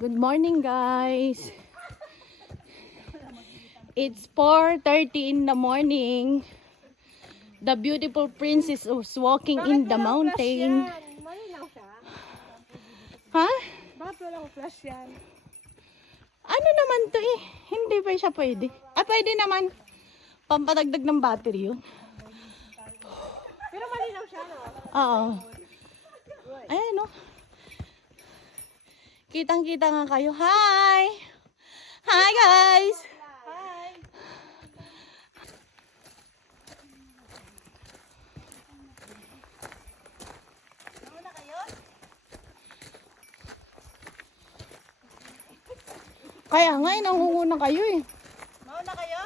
Good morning, guys. It's 4:30 in the morning. The beautiful princess is walking in the mountain. Malinaw siya. Ha? Bakit walang flash yan? Ano naman to eh? Hindi pa siya pwede. Ah, pwede naman. Pampatagdag ng battery yun. Pero malinaw siya, no? Oo. Ayan, no? Kitang-kita nga kayo. Hi! Hi, guys! Hi! Nauna kayo? Kaya nga, nangunguna kayo eh. Nauna kayo?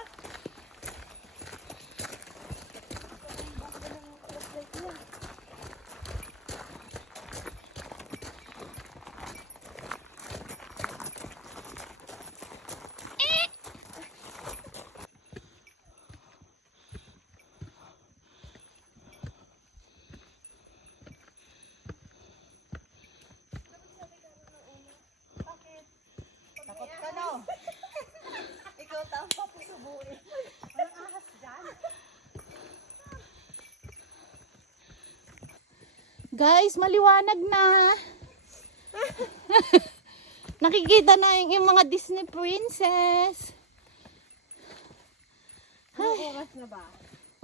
Takot ka, no? Ikaw tama po subuin. Walang ahas dyan. Guys, maliwanag na. Nakikita na yung mga Disney princess. Anong oras na ba?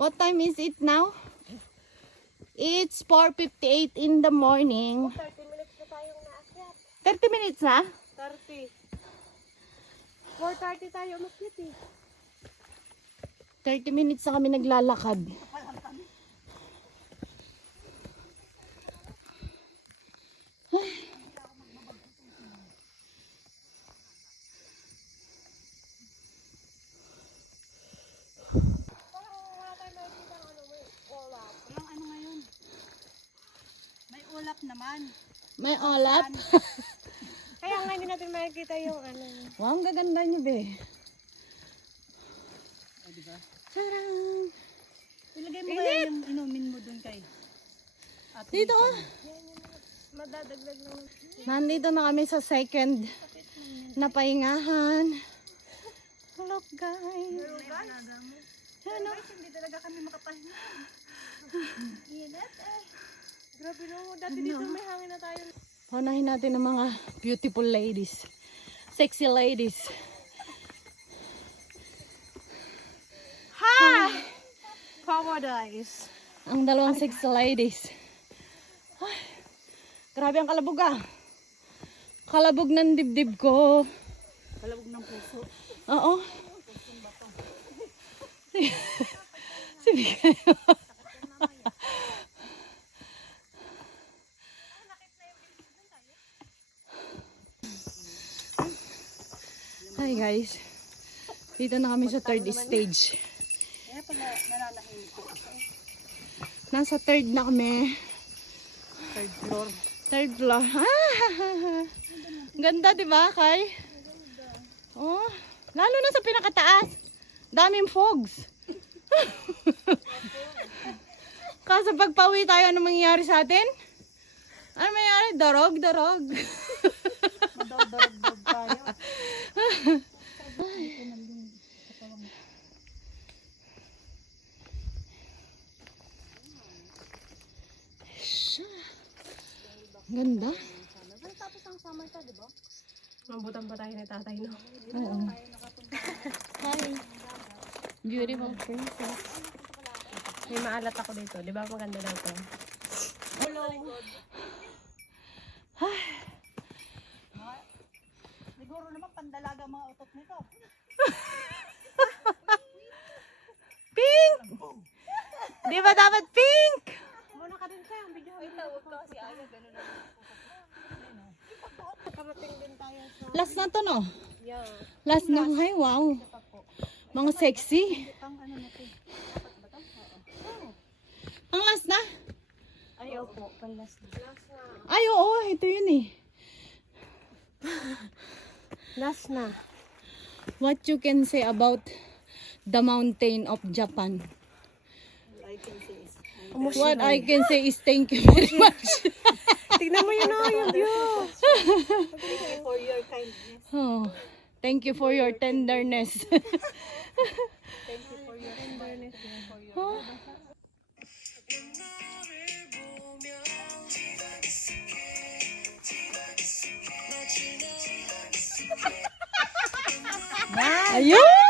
What time is it now? It's 4:58 in the morning. 30 minutes na tayong naakyat. 30 minutes na? 30. 4:30 tayo umakyat eh. 30 minutes na kami naglalakad. Parang wala tayo makikita ng ano, may ulap. Walang ano ngayon. May ulap naman. May olap. Kaya nga hindi natin makikita yung ano. Wow, ang gaganda niyo, be. O, diba? Tarang! Ilagay mo kaya yung inumin mo dun kay Dito. madadagdag lang. Nandito na kami sa second na pahingahan. Look, guys. Ano? Hindi talaga kami makapahinga. Init eh. Grabe no, dati dito may hangin na tayo. Paunahin natin ang mga beautiful ladies. Sexy ladies. Hi! Paradise. Ang dalawang sexy ladies. Ay, grabe ang kalabog ah. Kalabog ng dibdib ko. Kalabog ng puso. Oo. Sige kayo. Hi guys. Dito na kami sa third stage. Kaya pala nananahimik ko. Nasa third na kami. Third floor. Third floor. Ah, ganda, di ba, Kay? Oh, lalo na sa pinakataas. Daming fogs. Kaso pag pauwi tayo, ano mangyayari sa atin? Ano mangyayari? Darog, darog. Madaw-darag tayo. Ganda. Tapos ang summer ta, di ba? Mabutan pa tayo ni tatay, no? Oo. Hi. Beautiful princess. May maalat ako dito. Di ba maganda daw to? Hello. Siguro naman pandalaga mga utot nito. Pink! Di ba dapat pink? Muna ka din kayo. Video kami. Tawag ka si Aya. Ganun na. Karating din tayo sa... Last na to, no? Yeah. Last na. Ay, wow. Mga sexy. Ang ano na to. Dapat ba to? Oo. Ang last na? Ayaw po. Panlas na. Last na. Ay, oo. Ito yun eh. Last na. What you can say about the mountain of Japan? I can say is... What I can say is thank you very much. Tignan mo yun, oh, yung view. Thank you for your kindness. Oh, thank you for your tenderness. Thank you for your tenderness. For your Oh. Ayun!